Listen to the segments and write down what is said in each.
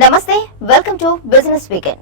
నమస్తే, welcome to business weekend.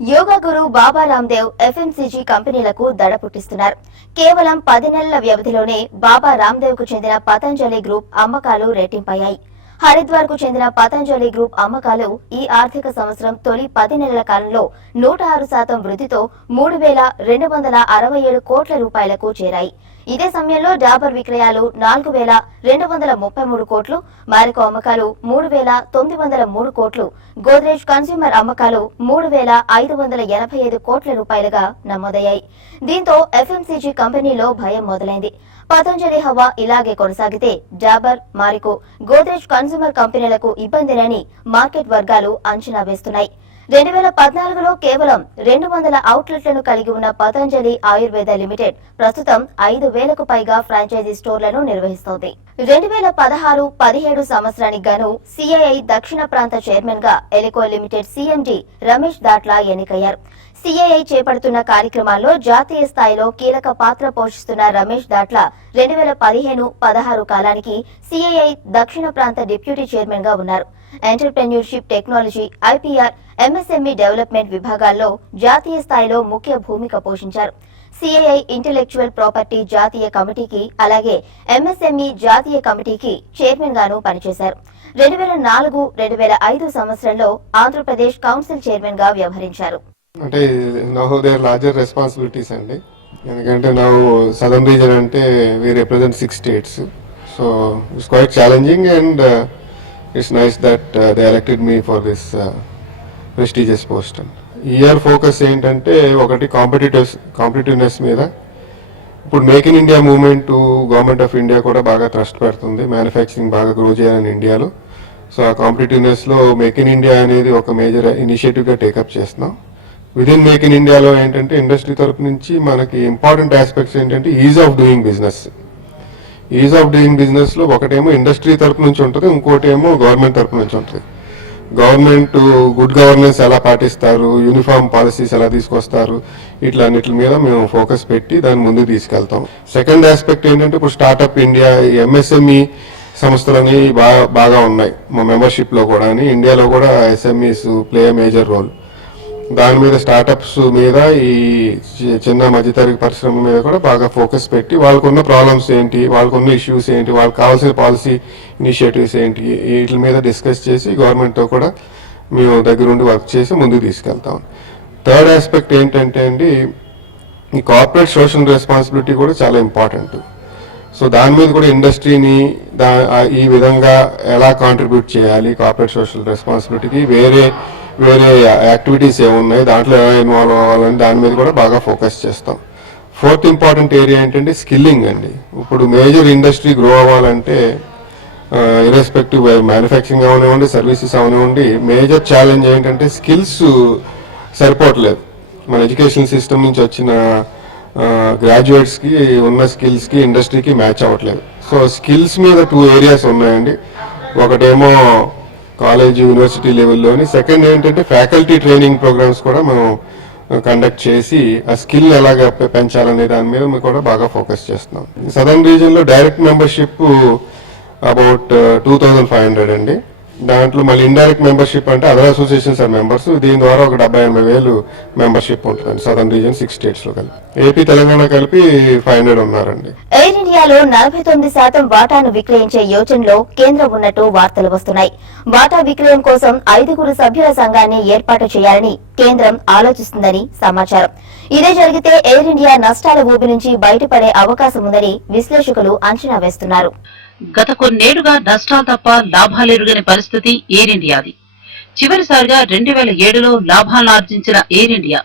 Yoga Guru Baba Ramdev FMCG కంపెనీలకు దడ పుట్టిస్తున్నారు. కేవలం 10 నెలల వ్యవధిలోనే బాబా రామ్దేవ్ కు చెందిన పతంజలి గ్రూప్ అమ్మకాలు రెట్టింపయ్యాయి. హరిద్వార్ కు చెందిన పతంజలి గ్రూప్ అమ్మకాలు ఈ ఆర్థిక సంవత్సరం తొలి 10 నెలల కాలంలో 106% వృద్ధితో 3,267 కోట్ల రూపాయలకు చేరాయి. ఇదే సమయంలో డాబర్ విక్రయాలు 4,233 కోట్లు, మారికో అమ్మకాలు 3,903 కోట్లు, గోద్రేజ్ కన్స్యూమర్ అమ్మకాలు 3,585 కోట్ల రూపాయలుగా నమోదయ్యాయి. దీంతో ఎఫ్ఎంసీజీ కంపెనీలో భయం మొదలైంది. పతంజలి హవా ఇలాగే కొనసాగితే డాబర్, మారికో, గోద్రేజ్ కన్స్యూమర్ కంపెనీలకు ఇబ్బందినని మార్కెట్ వర్గాలు అంచనా వేస్తున్నాయి. 2014లో కేవలం 200 అవుట్లెట్లను కలిగి ఉన్న పతంజలి ఆయుర్వేద లిమిటెడ్ ప్రస్తుతం 5,000కు పైగా ఫ్రాంచైజీ స్టోర్లను నిర్వహిస్తోంది. 2016-17 సంవత్సరానికి గాను సిఐఐ దక్షిణ ప్రాంత చైర్మన్ గా ఎలికో లిమిటెడ్ సిఎండి రమేష్ దాట్లా ఎన్నికయ్యారు. సిఐఐ చేపడుతున్న కార్యక్రమాల్లో జాతీయ స్థాయిలో కీలక పాత్ర పోషిస్తున్న రమేష్ దాట్లా 2015-16 కాలానికి సిఐఐ దక్షిణ ప్రాంత డిప్యూటీ చైర్మన్ గా ఉన్నారు. Entrepreneurship technology, IPR, MSME development విభాగాల్లో జాతీయ స్థాయిలో ముఖ్య భూమిక పోషించారు. సిఐఐ ఇంటెలెక్చువల్ ప్రాపర్టీ జాతీయ కమిటీకి, అలాగే ఎంఎస్ఎంఈ జాతీయ కమిటీకి చైర్మన్ గాను పనిచేశారు. 2004-2005 సంవత్సరంలో ఆంధ్రప్రదేశ్ కౌన్సిల్ చైర్మన్ గా వ్యవహరించారు. అంటే నౌ దేర్ లార్జర్ రెస్పాన్సిబిలిటీస్ అండి. ఎందుకంటే నౌ సదర్న్ రీజన్ అంటే we represent 6 states. So it's quite challenging and it's nice that they elected me for this prestigious post. Year focus ఏంటంటే ఒకటి కాంపిటేటివ్నెస్ మీద. ఇప్పుడు make in India movement government of India కూడా బాగా trust పెడుతుంది, manufacturing బాగా grow చేయాలని ఇండియాలో. సో ఆ కాంపిటేటివ్నెస్లో మేక్ ఇన్ ఇండియా అనేది ఒక మేజర్ ఇనిషియేటివ్గా టేకప్ చేస్తున్నాం. విదిన్ మేక్ ఇన్ ఇండియాలో ఏంటంటే ఇండస్ట్రీ తరపు నుంచి మనకి ఇంపార్టెంట్ ఆస్పెక్ట్స్ ఏంటంటే is of doing business. Is of doing బిజినెస్లో ఒకటేమో ఇండస్ట్రీ తరపు నుంచి ఉంటుంది, ఇంకోటి ఏమో గవర్నమెంట్ తరపు నుంచి ఉంటుంది. గవర్నమెంట్ గుడ్ గవర్నెన్స్ ఎలా పాటిస్తారు, యూనిఫామ్ పాలసీస్ ఎలా తీసుకొస్తారు, ఇట్లన్నిటి మీద మేము ఫోకస్ పెట్టి దాన్ని ముందుకు తీసుకెళ్తాం. సెకండ్ ఆస్పెక్ట్ ఏంటంటే ఇప్పుడు స్టార్ట్అప్ ఇండియా, ఎంఎస్ఎంఈ సంస్థలని బాగా ఉన్నాయి మా మెంబర్షిప్లో కూడా. ఇండియాలో కూడా ఎస్ఎంఈస్ ప్లే మేజర్ రోల్. దాని మీద స్టార్టప్స్ మీద, ఈ చిన్న మధ్యతరగతి పరిశ్రమ మీద కూడా బాగా ఫోకస్ పెట్టి వాళ్ళకున్న ప్రాబ్లమ్స్ ఏంటి, వాళ్ళకున్న ఇష్యూస్ ఏంటి, వాళ్ళకి కావాల్సిన పాలసీ ఇనిషియేటివ్స్ ఏంటి, వీటి మీద డిస్కస్ చేసి గవర్నమెంట్తో కూడా మేము దగ్గరుండి వర్క్ చేసి ముందుకు తీసుకెళ్తాం. థర్డ్ ఆస్పెక్ట్ ఏంటంటే అండి, ఈ కార్పొరేట్ సోషల్ రెస్పాన్సిబిలిటీ కూడా చాలా ఇంపార్టెంట్. సో దాని మీద కూడా ఇండస్ట్రీని ఈ విధంగా ఎలా కాంట్రిబ్యూట్ చేయాలి, కార్పొరేట్ సోషల్ రెస్పాన్సిబిలిటీకి వేరే యాక్టివిటీస్ ఏమున్నాయి, దాంట్లో ఎలా ఇన్వాల్వ్ అవ్వాలని దాని మీద కూడా బాగా ఫోకస్ చేస్తాం. ఫోర్త్ ఇంపార్టెంట్ ఏరియా ఏంటంటే స్కిల్లింగ్ అండి. ఇప్పుడు మేజర్ ఇండస్ట్రీ గ్రో అవ్వాలంటే ఇర్రెస్పెక్టివ్ మ్యానుఫ్యాక్చరింగ్ అవనివ్వండి, సర్వీసెస్ అవనివ్వండి, మేజర్ ఛాలెంజ్ ఏంటంటే స్కిల్స్ సరిపోవట్లేదు. మన ఎడ్యుకేషన్ సిస్టమ్ నుంచి వచ్చిన గ్రాడ్యుయేట్స్కి ఉన్న స్కిల్స్కి ఇండస్ట్రీకి మ్యాచ్ అవ్వట్లేదు. సో స్కిల్స్ మీద 2 ఏరియాస్ ఉన్నాయండి. ఒకటేమో కాలేజ్, యూనివర్సిటీ లెవెల్లోని. సెకండ్ ఏంటంటే ఫ్యాకల్టీ ట్రైనింగ్ ప్రోగ్రామ్స్ కూడా మనం కండక్ట్ చేసి ఆ స్కిల్ ఎలాగ పెంచాలనే దాని మీద మేము కూడా బాగా ఫోకస్ చేస్తున్నాం. సదర్న్ రీజియన్లో డైరెక్ట్ మెంబర్షిప్ అబౌట్ 2,500 అండి. దాంట్లో మళ్ళీ ఇండైరెక్ట్ మెంబర్షిప్ అంటే అదర్ అసోసియేషన్స్ ఆర్ మెంబర్స్. దీని ద్వారా ఒక 70,000 మెంబర్షిప్ ఉంటుందండి సదర్న్ రీజియన్ 6 స్టేట్స్ లో కలిపి. ఏపీ, తెలంగాణ కలిపి 500 ఉన్నారండి. ఎయిర్ ఇండియాలో 49% వాటాను విక్రయించే యోచనలో కేంద్రం ఉన్నట్టు వార్తలు వస్తున్నాయి. వాటా విక్రయం కోసం 5 సభ్యుల సంఘాన్ని ఏర్పాటు చేయాలని కేంద్రం ఆలోచిస్తుందని సమాచారం. ఇదే జరిగితే ఎయిర్ ఇండియా నష్టాల ఊబి నుంచి బయటపడే అవకాశం ఉందని విశ్లేషకులు అంచనా వేస్తున్నారు. గత కొన్నేళ్లుగా నష్టాలు తప్ప లాభాలెరుగని పరిస్థితి ఎయిర్ ఇండియాది. చివరిసారిగా 2007లో లాభాలను ఆర్జించిన ఎయిర్ ఇండియా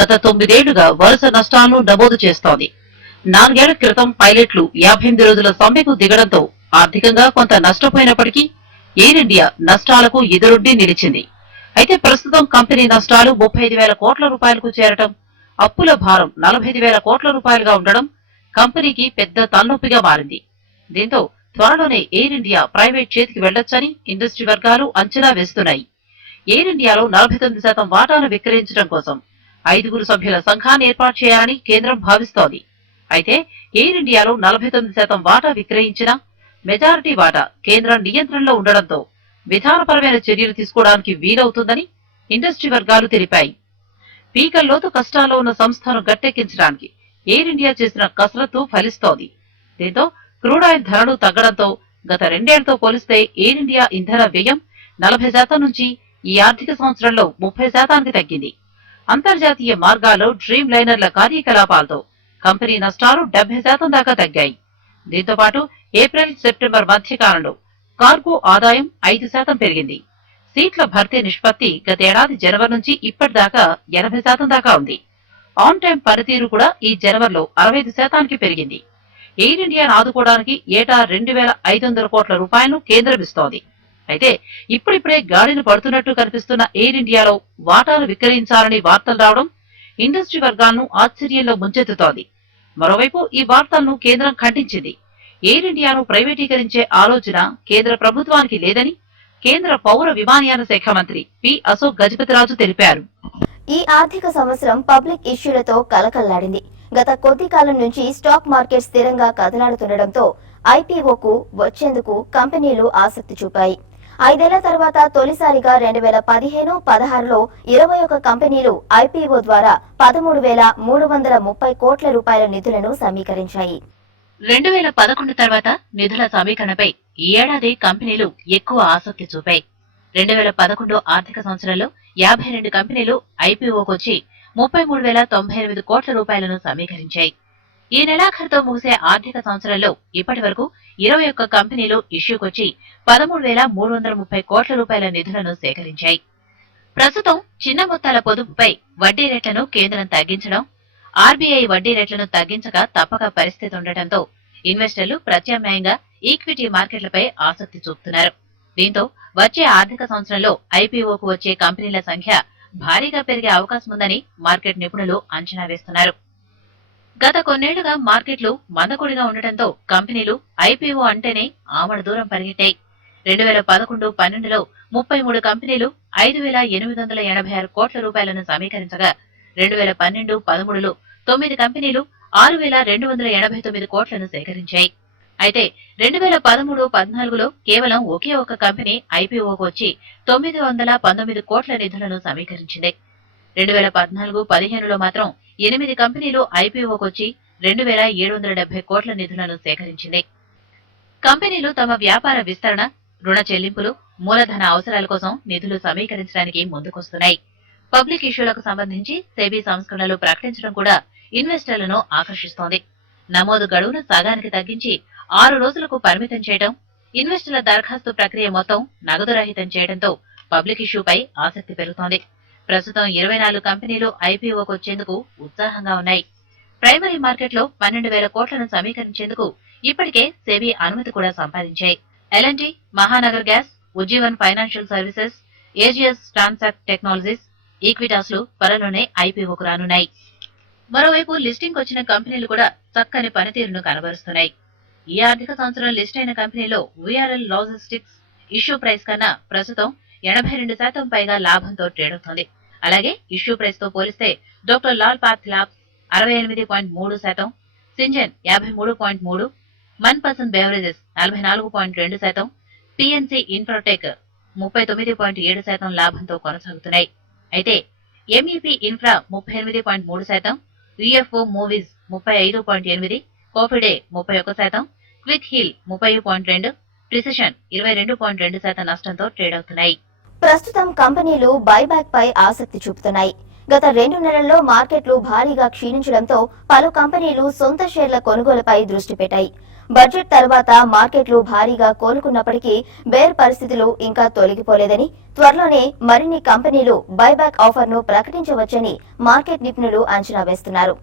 గత 9 ఏళ్లుగా వరుస నష్టాలను నమోదు చేస్తోంది. 4 ఏళ్ల క్రితం పైలట్లు 58 రోజుల సమ్మెకు దిగడంతో ఆర్థికంగా కొంత నష్టపోయినప్పటికీ ఎయిర్ ఇండియా నష్టాలకు ఎదురొడ్డి నిలిచింది. అయితే ప్రస్తుతం కంపెనీ నష్టాలు 35,000 కోట్ల రూపాయలకు చేరటం, అప్పుల భారం 45,000 కోట్ల రూపాయలుగా ఉండడం కంపెనీకి పెద్ద తలనొప్పిగా మారింది. దీంతో త్వరలోనే ఎయిర్ ఇండియా ప్రైవేట్ చేతికి వెళ్లొచ్చని ఇండస్ట్రీ వర్గాలు అంచనా వేస్తున్నాయి. ఎయిర్ ఇండియాలో 49% వాటాను విక్రయించడం కోసం 5 సభ్యుల సంఘాన్ని ఏర్పాటు చేయాలని కేంద్రం భావిస్తోంది. అయితే ఎయిర్ ఇండియాలో 49% వాటా విక్రయించినా మెజారిటీ వాటా కేంద్రం నియంత్రణలో ఉండడంతో విధానపరమైన చర్యలు తీసుకోవడానికి వీలవుతుందని ఇండస్ట్రీ వర్గాలు తెలిపాయి. పీకల్లోతు కష్టాల్లో ఉన్న సంస్థను గట్టెక్కించడానికి ఎయిర్ ఇండియా చేసిన కసరత్తు ఫలిస్తోంది. దీంతో క్రూడ్ ఆయిల్ ధరలు తగ్గడంతో గత 2 ఏళ్లతో పోలిస్తే ఎయిర్ ఇండియా ఇంధన వ్యయం 40% నుంచి ఈ ఆర్థిక సంవత్సరంలో 30% తగ్గింది. అంతర్జాతీయ మార్గాల్లో డ్రీమ్ లైనర్ల కార్యకలాపాలతో కంపెనీ నష్టాలు 70% దాకా తగ్గాయి. దీంతో పాటు ఏప్రిల్, సెప్టెంబర్ మధ్య కాలంలో కార్గో ఆదాయం 5% పెరిగింది. సీట్ల భర్తీ నిష్పత్తి గతేడాది జనవరి నుంచి ఇప్పటిదాకా 80% దాకా ఉంది. ఆన్ టైం పనితీరు కూడా ఈ జనవరిలో 65%కి పెరిగింది. ఎయిర్ ఇండియాను ఆదుకోవడానికి ఏటా 2,500 కోట్ల రూపాయలను కేంద్రమిస్తోంది. అయితే ఇప్పుడిప్పుడే గాడిన పడుతున్నట్టు కనిపిస్తున్న ఎయిర్ ఇండియాలో వాటాలు విక్రయించాలని వార్తలు రావడం ఇండస్ట్రీ వర్గాలను ఆశ్చర్యంలో ముంచెత్తుతోంది. మరోవైపు ఈ వార్తలను కేంద్రం ఖండించింది. ఎయిర్ ఇండియాను ప్రైవేటీకరించే ఆలోచన కేంద్ర ప్రభుత్వానికి లేదని కేంద్ర పౌర విమానయాన శాఖ మంత్రి పి అశోక్ గజపతిరాజు తెలిపారు. ఈ ఆర్థిక సంవత్సరం పబ్లిక్ ఇష్యూలతో కలకల్లాడింది. గత కొద్ది కాలం నుంచి స్టాక్ మార్కెట్ స్థిరంగా కదలాడుతుండటంతో ఐపీఓకు వచ్చేందుకు కంపెనీలు ఆసక్తి చూపాయి. 5 ఏళ్ల తర్వాత తొలిసారిగా 2015-16లో 21 కంపెనీలు ఐపీఓ ద్వారా 13,330 కోట్ల రూపాయల నిధులను సమీకరించాయి. 2011 తర్వాత నిధుల సమీకరణపై ఈ ఏడాది కంపెనీలు ఎక్కువ ఆసక్తి చూపాయి. 2011 ఆర్థిక సంవత్సరంలో 52 కంపెనీలు ఐపీఓకొచ్చి 33,098 కోట్ల రూపాయలను సమీకరించాయి. ఈ నెలాఖరుతో ముగిసే ఆర్థిక సంవత్సరంలో ఇప్పటి వరకు 21 కంపెనీలు ఇష్యూకొచ్చి 13,330 కోట్ల రూపాయల నిధులను సేకరించాయి. ప్రస్తుతం చిన్న మొత్తాల పొదుపుపై వడ్డీ రేట్లను కేంద్రం తగ్గించడం, ఆర్బీఐ వడ్డీ రేట్లను తగ్గించక తప్పక పరిస్థితి ఉండటంతో ఇన్వెస్టర్లు ప్రత్యామ్నాయంగా ఈక్విటీ మార్కెట్లపై ఆసక్తి చూపుతున్నారు. దీంతో వచ్చే ఆర్థిక సంవత్సరంలో ఐపీఓకు వచ్చే కంపెనీల సంఖ్య భారీగా పెరిగే అవకాశం ఉందని మార్కెట్ నిపుణులు అంచనా వేస్తున్నారు. గత కొన్నేళ్లుగా మార్కెట్లు మందకొడిగా ఉండటంతో కంపెనీలు ఐపీఓ అంటేనే ఆమడ దూరం పరిగెట్టాయి. 2011-12లో 33 కంపెనీలు 5,886 కోట్ల రూపాయలను సమీకరించగా 2012-13లో 9 కంపెనీలు 6,289 కోట్లను సేకరించాయి. అయితే 2013-14లో కేవలం ఒకే ఒక కంపెనీ ఐపీఓకు వచ్చి 919 కోట్ల నిధులను సమీకరించింది. 2014-15లో మాత్రం 8 కంపెనీలు ఐపీఓకు వచ్చి 2,770 కోట్ల నిధులను సేకరించింది. కంపెనీలు తమ వ్యాపార విస్తరణ, రుణ చెల్లింపులు, మూలధన అవసరాల కోసం నిధులు సమీకరించడానికి ముందుకొస్తున్నాయి. పబ్లిక్ ఇష్యూలకు సంబంధించి సెబీ సంస్కరణలు ప్రకటించడం కూడా ఇన్వెస్టర్లను ఆకర్షిస్తోంది. నమోదు గడువును సగానికి తగ్గించి 6 రోజులకు పరిమితం చేయడం, ఇన్వెస్టర్ల దరఖాస్తు ప్రక్రియ మొత్తం నగదు రహితం చేయడంతో పబ్లిక్ ఇష్యూపై ఆసక్తి పెరుగుతోంది. ప్రస్తుతం 24 కంపెనీలు ఐపీఓకు వచ్చేందుకు ఉత్సాహంగా ఉన్నాయి. ప్రైమరీ మార్కెట్లో 12,000 కోట్లను సమీకరించేందుకు ఇప్పటికే సెబీ అనుమతి కూడా సంపాదించాయి. L N T, Mahanagar gas, Ujjivan financial services, AGS transact technologies, ఈక్విటాస్లు త్వరలోనే ఐపీఓకు రానున్నాయి. మరోవైపు లిస్టింగ్ వచ్చిన కంపెనీలు కూడా చక్కని పనితీరును కనబరుస్తున్నాయి. ఈ ఆర్థిక సంవత్సరం లిస్ట్ అయిన కంపెనీలో వీఆర్ఎల్ లాజిస్టిక్స్ ఇష్యూ ప్రైస్ కన్నా ప్రస్తుతం 82% పైగా లాభంతో ట్రేడ్ అవుతోంది. అలాగే ఇష్యూ ప్రైస్ తో పోలిస్తే doctor Lal path labs 68.3%, Syngene 53.3%, Manpasand beverages 44.2%, PNC infratech 39.7% లాభంతో కొనసాగుతున్నాయి. అయితే MEP infra 38.3%, UFO movies 35.8%, coffee day 31%, quick heal 30.2%, precision 22.2% నష్టంతో ట్రేడ్ అవుతున్నాయి. ప్రస్తుతం కంపెనీలు బైబ్యాక్ పై ఆసక్తి చూపుతున్నాయి. గత 2 నెలల్లో మార్కెట్లు భారీగా క్షీణించడంతో పలు కంపెనీలు సొంత షేర్ల కొనుగోలుపై దృష్టి పెట్టాయి. బడ్జెట్ తర్వాత మార్కెట్లు భారీగా కోలుకున్నప్పటికీ బేర్ పరిస్థితులు ఇంకా తొలగిపోలేదని, త్వరలోనే మరిన్ని కంపెనీలు బైబ్యాక్ ఆఫర్ను ప్రకటించవచ్చని మార్కెట్ నిపుణులు అంచనా వేస్తున్నారు.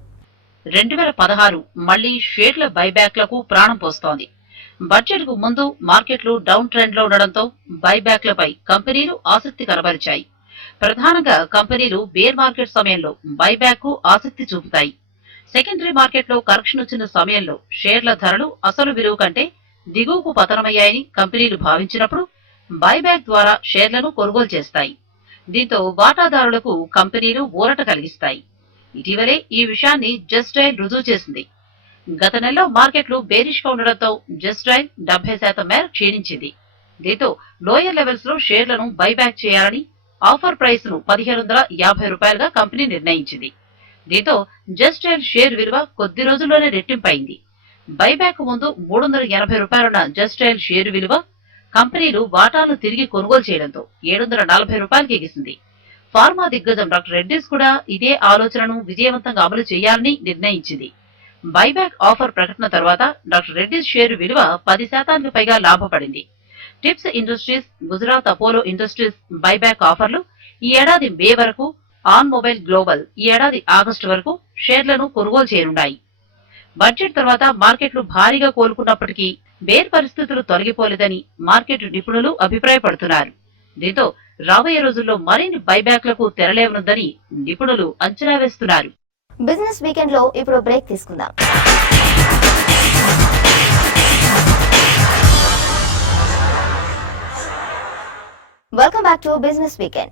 2016 మళ్లీ షేర్ల బైబ్యాక్లకు ప్రాణం పోస్తోంది. బడ్జెట్ కు ముందు మార్కెట్లు డౌన్ ట్రెండ్ లో ఉండడంతో బైబ్యాక్లపై కంపెనీలు ఆసక్తి కనబరిచాయి. ప్రధానంగా కంపెనీలు బేర్ మార్కెట్ సమయంలో బైబ్యాక్ కు ఆసక్తి చూపుతాయి. సెకండరీ మార్కెట్లో కరెక్షన్ వచ్చిన సమయంలో షేర్ల ధరలు అసలు విలువ కంటే దిగువకు పతనమయ్యాయని కంపెనీలు భావించినప్పుడు బైబ్యాక్ ద్వారా షేర్లను కొనుగోలు చేస్తాయి. దీంతో వాటాదారులకు కంపెనీలు ఊరట కలిగిస్తాయి. ఇటీవలే ఈ విషయాన్ని జస్ట్ డయల్ రుజువు చేసింది. గత నెలలో మార్కెట్లు బేరిష్ గా ఉండడంతో జస్ట్ డైల్ 70% మేర క్షీణించింది. దీంతో లోయర్ లెవెల్స్ లో షేర్లను బైబ్యాక్ చేయాలని ఆఫర్ ప్రైస్ ను ₹1550గా కంపెనీ నిర్ణయించింది. దీంతో జస్ట్ డైల్ షేర్ విలువ కొద్ది రోజుల్లోనే రెట్టింపైంది. బైబ్యాక్ ముందు ₹380 ఉన్న జస్ట్ డైల్ షేరు విలువ కంపెనీలు వాటాలను తిరిగి కొనుగోలు చేయడంతో ₹740కి ఎగిసింది. ఫార్మా దిగ్గజం డాక్టర్ రెడ్డీస్ కూడా ఇదే ఆలోచనను విజయవంతంగా అమలు చేయాలని నిర్ణయించింది. బైబ్యాక్ ఆఫర్ ప్రకటన తర్వాత డాక్టర్ రెడ్డీస్ షేరు విలువ 10% పైగా లాభపడింది. Tips industries, Gujarat Apollo industries buyback ఆఫర్లు ఈ ఏడాది మే వరకు, ఆన్ మొబైల్ గ్లోబల్ ఈ ఏడాది ఆగస్టు వరకు షేర్లను కొనుగోలు చేయనున్నాయి. బడ్జెట్ తర్వాత మార్కెట్లు భారీగా కోలుకున్నప్పటికీ బేర్ పరిస్థితులు తొలగిపోలేదని మార్కెట్ నిపుణులు అభిప్రాయపడుతున్నారు. దీంతో రాబోయే రోజుల్లో మరిన్ని బైబ్యాక్లకు తెరలేవనుందని నిపుణులు అంచనా వేస్తున్నారు. బిజినెస్ వీకెండ్ లో ఇప్పుడు బ్రేక్ తీసుకుందాం. Welcome back to business weekend.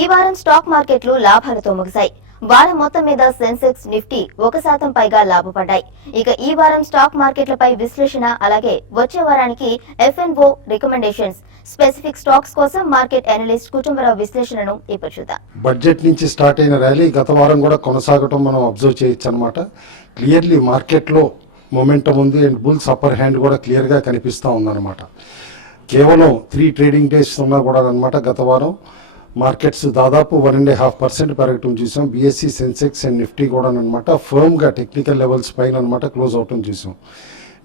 ఈ వారం స్టాక్ మార్కెట్లు లాభాలతో ముగిశాయి. వారం మొత్తం మీద సెన్సెక్స్, నిఫ్టీ 1% పైగా లాభపడ్డాయి. ఇక ఈ వారం స్టాక్ మార్కెట్లపై విశ్లేషణ, అలాగే వచ్చే వారానికి FNO రికమెండేషన్స్, స్పెసిఫిక్ స్టాక్స్ కోసం మార్కెట్ అనలిస్ట్ కుటుంబరావు విశ్లేషణను ఇప్పుడు చూద్దాం. బడ్జెట్ నుంచి స్టార్ట్ అయిన ర్యాలీ గత వారం కూడా కొనసాగటం మనం అబ్జర్వ్ చేయొచ్చు అనమాట. క్లియర్లీ మార్కెట్లో మొమెంటం ఉంది అండ్ బుల్స్ అప్పర్ హ్యాండ్ కూడా క్లియర్గా కనిపిస్తూ ఉందన్నమాట. కేవలం 3 ట్రేడింగ్ డేస్ ఉన్నా కూడా అనమాట గత వారం మార్కెట్స్ దాదాపు 1.5% పెరగటం చూసాం. BSE, సెన్సెక్స్ అండ్ నిఫ్టీ కూడా అనమాట ఫర్మ్గా టెక్నికల్ లెవెల్స్ పైన అనమాట క్లోజ్ అవటం చూసాం.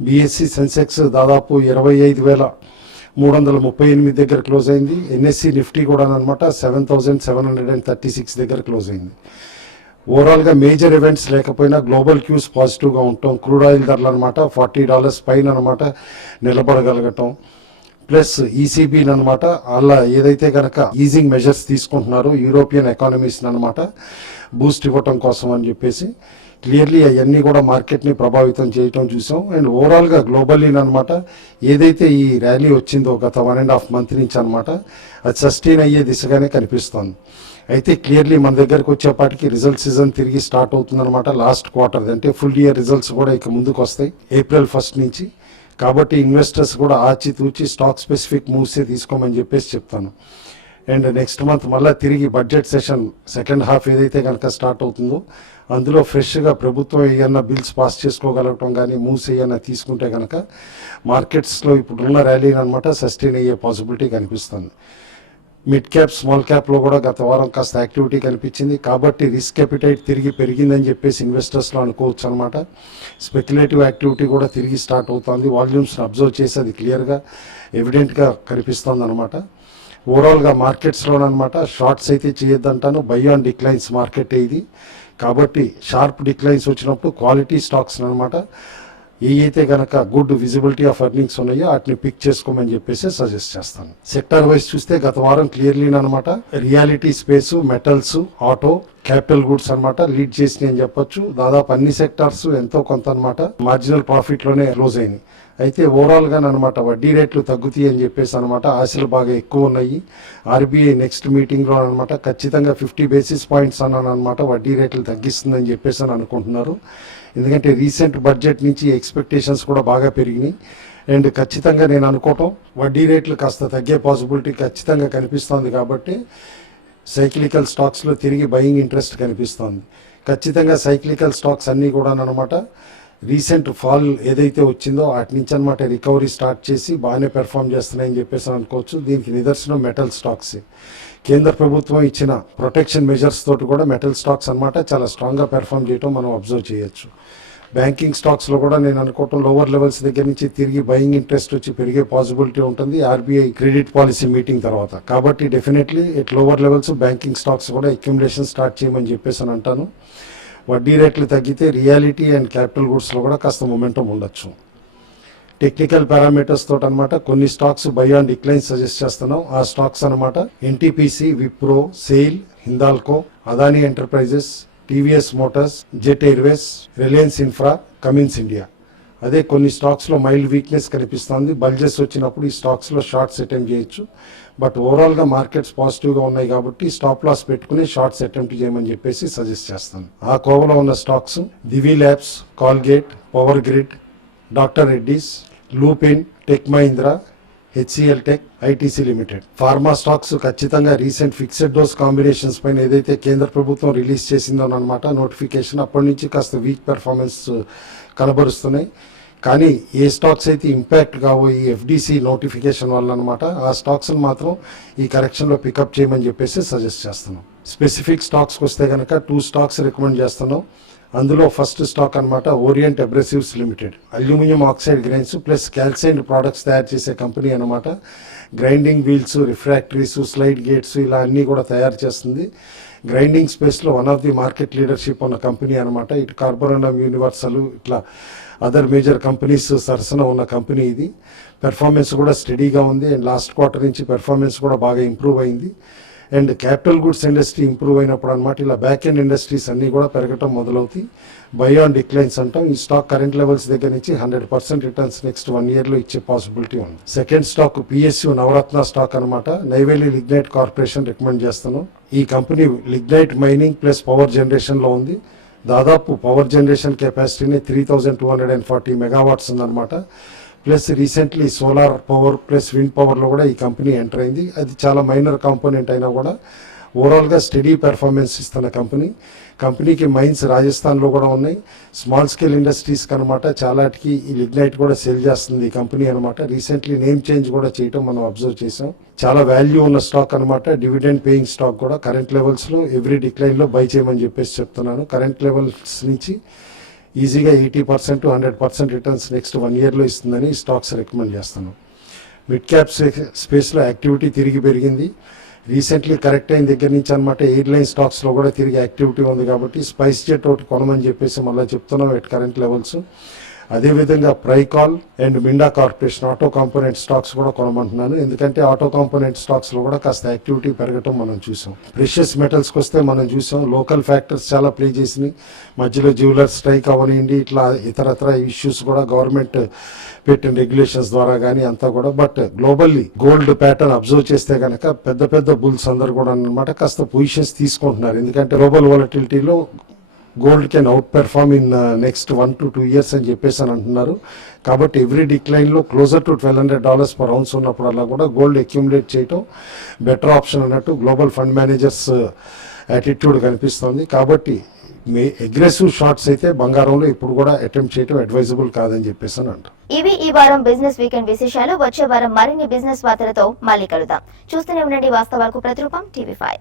BSE, సెన్సెక్స్ దాదాపు 25,338 దగ్గర క్లోజ్ అయింది. NSE, నిఫ్టీ కూడా అనమాట 7,736 దగ్గర క్లోజ్ అయింది. ఓవరాల్గా మేజర్ ఈవెంట్స్ లేకపోయినా గ్లోబల్ క్యూస్ పాజిటివ్గా ఉండటం, క్రూడ్ ఆయిల్ ధరలు అనమాట $40 పైన అనమాట నిలబడగలగటం, ప్లస్ ECB అనమాట అలా ఏదైతే కనుక ఈజింగ్ మెజర్స్ తీసుకుంటున్నారో యూరోపియన్ ఎకానమీస్ అనమాట బూస్ట్ ఇవ్వటం కోసం అని చెప్పేసి క్లియర్లీ అవన్నీ కూడా మార్కెట్ని ప్రభావితం చేయటం చూసాం. అండ్ ఓవరాల్గా గ్లోబల్లీ అనమాట ఏదైతే ఈ ర్యాలీ వచ్చిందో గత 1.5 మంత్ నుంచి అనమాట అది సస్టైన్ అయ్యే దిశగానే కనిపిస్తోంది. అయితే క్లియర్లీ మన దగ్గరకు వచ్చేపాటికి రిజల్ట్ సీజన్ తిరిగి స్టార్ట్ అవుతుందన్నమాట. లాస్ట్ క్వార్టర్ అంటే ఫుల్ ఇయర్ రిజల్ట్స్ కూడా ఇక ముందుకు వస్తాయి April 1 నుంచి. కాబట్టి ఇన్వెస్టర్స్ కూడా ఆచితూచి స్టాక్ స్పెసిఫిక్ మూవ్సే తీసుకోమని చెప్పేసి చెప్తాను. అండ్ నెక్స్ట్ మంత్ మళ్ళీ తిరిగి బడ్జెట్ సెషన్ సెకండ్ హాఫ్ ఏదైతే కనుక స్టార్ట్ అవుతుందో అందులో ఫ్రెష్గా ప్రభుత్వం ఏమన్నా బిల్స్ పాస్ చేసుకోగలగటం కానీ మూవ్స్ ఏమన్నా తీసుకుంటే కనుక మార్కెట్స్లో ఇప్పుడున్న ర్యాలీని అనమాట సస్టైన్ అయ్యే పాసిబిలిటీ కనిపిస్తుంది. మిడ్ క్యాప్, స్మాల్ క్యాప్లో కూడా గత వారం కాస్త యాక్టివిటీ కనిపించింది. కాబట్టి రిస్క్ అపిటైట్ తిరిగి పెరిగిందని చెప్పేసి ఇన్వెస్టర్స్లో అనుకోవచ్చు అనమాట. స్పెక్యులేటివ్ యాక్టివిటీ కూడా తిరిగి స్టార్ట్ అవుతుంది. వాల్యూమ్స్ని అబ్జర్వ్ చేసి అది క్లియర్గా ఎవిడెంట్గా కనిపిస్తుంది అనమాట. ఓవరాల్గా మార్కెట్స్లోనమాట షార్ట్స్ అయితే చేయొద్దంటాను. బై ఆన్ డిక్లైన్స్ మార్కెట్ ఇది. కాబట్టి షార్ప్ డిక్లైన్స్ వచ్చినప్పుడు క్వాలిటీ స్టాక్స్ అనమాట ఏవైతే కనుక గుడ్ విజిబిలిటీ ఆఫ్ ఎర్నింగ్స్ ఉన్నాయో వాటిని పిక్ చేసుకోమని చెప్పేసి సజెస్ట్ చేస్తాను. సెక్టర్ వైజ్ చూస్తే గత వారం క్లియర్లీ అనమాట reality space, metals, auto, capital goods అనమాట లీడ్ చేసినాయి అని చెప్పొచ్చు. దాదాపు అన్ని సెక్టార్స్ ఎంతో కొంత అనమాట మార్జినల్ ప్రాఫిట్ లోనే క్లోజ్ అయినాయి. అయితే ఓవరాల్ గా అనమాట వడ్డీ రేట్లు తగ్గుతాయి అని చెప్పేసి అనమాట ఆశలు బాగా ఎక్కువ ఉన్నాయి. RBI నెక్స్ట్ మీటింగ్ లో అనమాట ఖచ్చితంగా 50 బేసిస్ పాయింట్స్ అన్నాను అనమాట వడ్డీ రేట్లు తగ్గిస్తుందని చెప్పేసి అని అనుకుంటున్నారు. ఎందుకంటే రీసెంట్ బడ్జెట్ నుంచి ఎక్స్పెక్టేషన్స్ కూడా బాగా పెరిగినాయి. అండ్ ఖచ్చితంగా నేను అనుకోవటం వడ్డీ రేట్లు కాస్త తగ్గే పాసిబిలిటీ ఖచ్చితంగా కనిపిస్తోంది. కాబట్టి సైక్లికల్ స్టాక్స్లో తిరిగి బయింగ్ ఇంట్రెస్ట్ కనిపిస్తోంది. ఖచ్చితంగా సైక్లికల్ స్టాక్స్ అన్నీ కూడా అనమాట రీసెంట్ ఫాల్ ఏదైతే వచ్చిందో వాటి నుంచి అనమాట రికవరీ స్టార్ట్ చేసి బాగానే పెర్ఫామ్ చేస్తున్నాయని చెప్పేసి అనుకోవచ్చు. దీనికి నిదర్శనం మెటల్ స్టాక్స్. కేంద్ర ప్రభుత్వం ఇచ్చిన ప్రొటెక్షన్ మెజర్స్ తోటి కూడా మెటల్ స్టాక్స్ అనమాట చాలా స్ట్రాంగ్గా పెర్ఫామ్ చేయడం మనం అబ్జర్వ్ చేయొచ్చు. బ్యాంకింగ్ స్టాక్స్లో కూడా నేను అనుకోవటం లోవర్ లెవెల్స్ దగ్గర నుంచి తిరిగి బయింగ్ ఇంట్రెస్ట్ వచ్చి పెరిగే పాసిబిలిటీ ఉంటుంది RBI క్రెడిట్ పాలసీ మీటింగ్ తర్వాత. కాబట్టి definitely at lower levels banking stocks కూడా అక్యుములేషన్ స్టార్ట్ చేయమని చెప్పేసి అని అంటాను. వడ్డీ రేట్లు తగ్గితే రియాలిటీ అండ్ క్యాపిటల్ గూడ్స్లో కూడా కాస్త మొమెంటం ఉండొచ్చు. టెక్నికల్ పారామీటర్స్ తోటి అనమాట కొన్ని stocks by on decline suggest చేస్తున్నాం. ఆ స్టాక్స్ అనమాట NTPC, Wipro, SAIL, Hindalco, Adani enterprises, TVS Motors, jet Airways, Reliance infra, Cummins India అదే కొన్ని స్టాక్స్లో మైల్డ్ వీక్నెస్ కనిపిస్తుంది. బల్జెస్ వచ్చినప్పుడు ఈ స్టాక్స్లో షార్ట్స్ అటెంప్ట్ చేయొచ్చు. బట్ ఓవరాల్గా మార్కెట్స్ పాజిటివ్గా ఉన్నాయి కాబట్టి స్టాప్ లాస్ పెట్టుకుని షార్ట్స్ అటెంప్ట్ చేయమని చెప్పేసి సజెస్ట్ చేస్తాను. ఆ కోవలో ఉన్న stocks Divi labs, Colgate, power grid, doctor Reddy's, Lupin, tech Mahindra, HCL tech, ITC limited. Pharma stocks ఖచ్చితంగా రీసెంట్ ఫిక్స్డ్ డోస్ కాంబినేషన్స్ పైన ఏదైతే కేంద్ర ప్రభుత్వం రిలీజ్ చేసిందో అనమాట నోటిఫికేషన్, అప్పటి నుంచి కాస్త వీక్ పెర్ఫార్మెన్స్ కనబరుస్తున్నాయి. కానీ ఏ స్టాక్స్ అయితే ఇంపాక్ట్ కావో ఈ ఎఫ్డిసి నోటిఫికేషన్ వల్ల అనమాట, ఆ స్టాక్స్ని మాత్రం ఈ కరెక్షన్లో పికప్ చేయమని చెప్పేసి సజెస్ట్ చేస్తున్నాం. స్పెసిఫిక్ స్టాక్స్కి వస్తే కనుక 2 స్టాక్స్ రికమెండ్ చేస్తున్నాం. అందులో ఫస్ట్ స్టాక్ అనమాట orient abrasives limited. Aluminium oxide grains plus calcined products తయారు చేసే కంపెనీ అనమాట. Grinding wheels, refractories, slide gates ఇలా అన్నీ కూడా తయారు చేస్తుంది. గ్రైండింగ్ స్పేస్లో one of the market leadership ఉన్న కంపెనీ అనమాట. ఇటు కార్బోరండం, యూనివర్సల్ ఇట్లా అదర్ మేజర్ కంపెనీస్ సరసన ఉన్న కంపెనీ ఇది. పెర్ఫార్మెన్స్ కూడా స్టడీగా ఉంది అండ్ లాస్ట్ క్వార్టర్ నుంచి పెర్ఫార్మెన్స్ కూడా బాగా ఇంప్రూవ్ అయింది. And capital goods industry improve అయినప్పుడు అనమాట ఇలా బ్యాక్ ఎండ్ ఇండస్ట్రీస్ అన్నీ కూడా పెరగటం మొదలవుతాయి. బై ఆన్ డిక్లైన్స్ అంటాం. ఈ స్టాక్ కరెంట్ లెవెల్స్ దగ్గర నుంచి 100% రిటర్న్స్ నెక్స్ట్ 1 yearలో ఇచ్చే పాసిబిలిటీ ఉంది. సెకండ్ స్టాక్ పిఎస్యు నవరత్న స్టాక్ అనమాట. నైవేలి లిగ్నైట్ కార్పొరేషన్ రికమెండ్ చేస్తాను. ఈ company lignite mining plus power జనరేషన్లో ఉంది. దాదాపు పవర్ జనరేషన్ కెపాసిటీని 3240 మెగావాట్స్ ఉందన్నమాట. Plus recently solar power plus wind పవర్లో కూడా ఈ కంపెనీ ఎంటర్ అయింది. అది చాలా మైనర్ కాంపోనెంట్ అయినా కూడా ఓవరాల్గా స్టడీ పెర్ఫార్మెన్స్ ఇస్తున్న కంపెనీకి మైన్స్ రాజస్థాన్లో కూడా ఉన్నాయి. స్మాల్ స్కేల్ ఇండస్ట్రీస్కి అనమాట చాలాటికి ఈ లిగ్నైట్ కూడా సేల్ చేస్తుంది ఈ కంపెనీ అనమాట. రీసెంట్లీ నేమ్ చేంజ్ కూడా చేయటం మనం అబ్జర్వ్ చేసాం. చాలా వాల్యూ ఉన్న స్టాక్ అనమాట. డివిడెండ్ పేయింగ్ స్టాక్ కూడా కరెంట్ లెవెల్స్లో ఎవ్రీ డిక్లైన్లో బై చేయమని చెప్పేసి చెప్తున్నాను. కరెంట్ లెవెల్స్ నుంచి ఈజీగా 80% 100% రిటర్న్స్ నెక్స్ట్ 1 yearలో ఇస్తుందని స్టాక్స్ రికమెండ్ చేస్తాను. మిడ్ క్యాప్ స్పేస్లో యాక్టివిటీ తిరిగి పెరిగింది. రీసెంట్లీ కరెక్ట్ అయిన దగ్గర నుంచి అనమాట ఎయిర్లైన్ స్టాక్స్లో కూడా తిరిగి యాక్టివిటీ ఉంది కాబట్టి స్పైస్ జెట్ ఒకటి కొనమని చెప్పేసి మళ్ళీ చెప్తున్నాం ఎట్ కరెంట్ లెవెల్స్. అదేవిధంగా Pricol and Minda corporation auto component stocks కూడా కొనమంటున్నాను. ఎందుకంటే ఆటో కాంపోనెంట్ స్టాక్స్లో కూడా కాస్త యాక్టివిటీ పెరగటం మనం చూసాం. ప్రెషియస్ మెటల్స్కి వస్తే మనం చూసాం లోకల్ ఫ్యాక్టర్స్ చాలా ప్లే చేసినాయి. మధ్యలో జ్యువెలర్స్ స్ట్రైక్ అవనివ్వండి ఇట్లా ఇతరత్ర ఇష్యూస్ కూడా గవర్నమెంట్ పెట్టిన రెగ్యులేషన్స్ ద్వారా కానీ అంతా కూడా. But globally gold pattern observe చేస్తే కనుక పెద్ద పెద్ద బుల్స్ అందరు కూడా అనమాట కాస్త పొజిషన్స్ తీసుకుంటున్నారు. ఎందుకంటే గ్లోబల్ వాలటిలిటీలో gold can outperform in next 1 to 2 years అని చెప్పేసి అని అంటున్నారు. కాబట్టి ఎవ్రీ డిక్లైన్లో క్లోజర్ టు $1,200 per ounce ఉన్నప్పుడల్లా కూడా గోల్డ్ అక్యుములేట్ చేయటం బెటర్ ఆప్షన్ అన్నట్టు గ్లోబల్ ఫండ్ మేనేజర్స్ యాటిట్యూడ్ కనిపిస్తుంది. కాబట్టి అగ్రెసివ్ షార్ట్స్ అయితే బంగారంలో ఇప్పుడు కూడా అటెంప్ట్ చేయడం అడ్వైజబుల్ కాదని చెప్పేసి అని అంటారు. ఇవి ఈ వారం బిజినెస్ వీకెండ్ విశేషాలు. వచ్చే వారం మరిన్ని బిజినెస్ వార్తలతో మళ్ళీ కలుద్దాం. చూస్తూనే ఉండండి వాస్తవాలకు ప్రతిరూపం TV5.